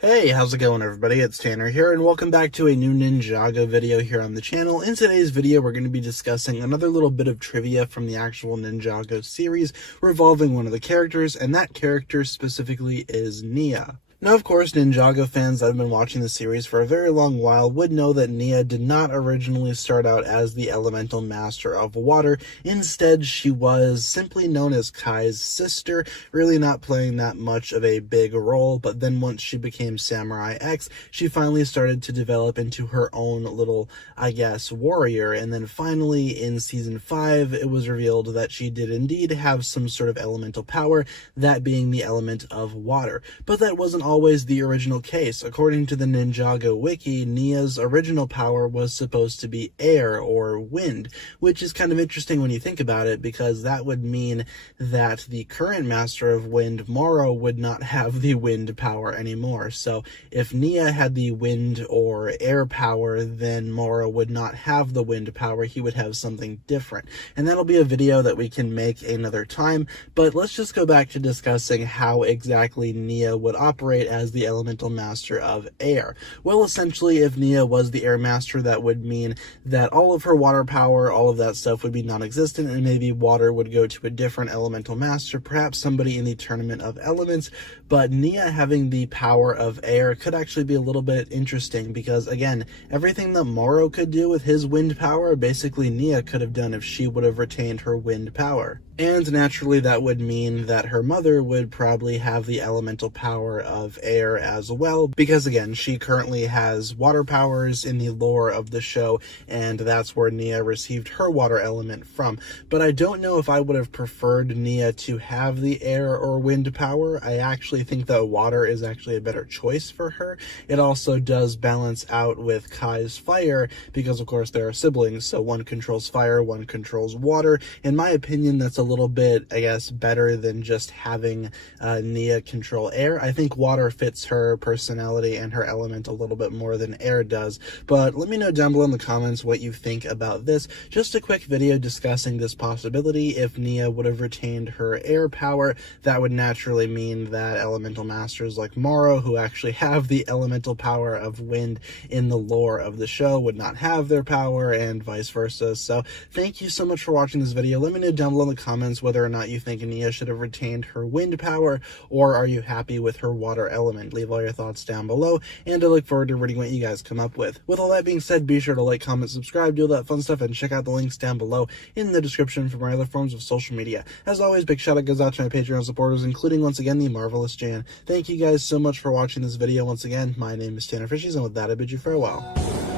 Hey, how's it going everybody? It's Tanner here and welcome back to a new Ninjago video here on the channel. In today's video, we're going to be discussing another little bit of trivia from the actual Ninjago series revolving one of the characters, and that character specifically is Nia. Now, of course, Ninjago fans that have been watching the series for a very long while would know that Nia did not originally start out as the elemental master of water. Instead, she was simply known as Kai's sister, really not playing that much of a big role. But then once she became Samurai X, she finally started to develop into her own little, I guess, warrior. And then finally in season 5, it was revealed that she did indeed have some sort of elemental power, that being the element of water. But that wasn't always the original case. According to the Ninjago wiki, Nia's original power was supposed to be air or wind, which is kind of interesting when you think about it, because that would mean that the current master of wind, Moro, would not have the wind power anymore. So if Nia had the wind or air power, then Moro would not have the wind power. He would have something different. And that'll be a video that we can make another time, but let's just go back to discussing how exactly Nia would operate as the elemental master of air. Well, essentially, if Nia was the air master, that would mean that all of her water power, all of that stuff would be non-existent, and maybe water would go to a different elemental master, perhaps somebody in the Tournament of Elements. But Nia having the power of air could actually be a little bit interesting, because again, everything that Moro could do with his wind power, basically Nia could have done if she would have retained her wind power. And naturally, that would mean that her mother would probably have the elemental power of air as well, because again, she currently has water powers in the lore of the show, and that's where Nia received her water element from. But I don't know if I would have preferred Nia to have the air or wind power. I actually think that water is actually a better choice for her. It also does balance out with Kai's fire, because of course there are siblings, so one controls fire, one controls water. In my opinion, that's a little bit, I guess, better than just having Nia control air. I think water fits her personality and her element a little bit more than air does. But let me know down below in the comments what you think about this. Just a quick video discussing this possibility. If Nia would have retained her air power, that would naturally mean that elemental masters like Moro, who actually have the elemental power of wind in the lore of the show, would not have their power, and vice versa. So thank you so much for watching this video. Let me know down below in the comments whether or not you think Nia should have retained her wind power, or are you happy with her water element? Leave all your thoughts down below, and I look forward to reading what you guys come up with. With all that being said, be sure to like, comment, subscribe, do all that fun stuff, and check out the links down below in the description for my other forms of social media. As always, big shout out goes out to my Patreon supporters, including once again the marvelous Jan. Thank you guys so much for watching this video. Once again, my name is TannerFishies, and with that I bid you farewell.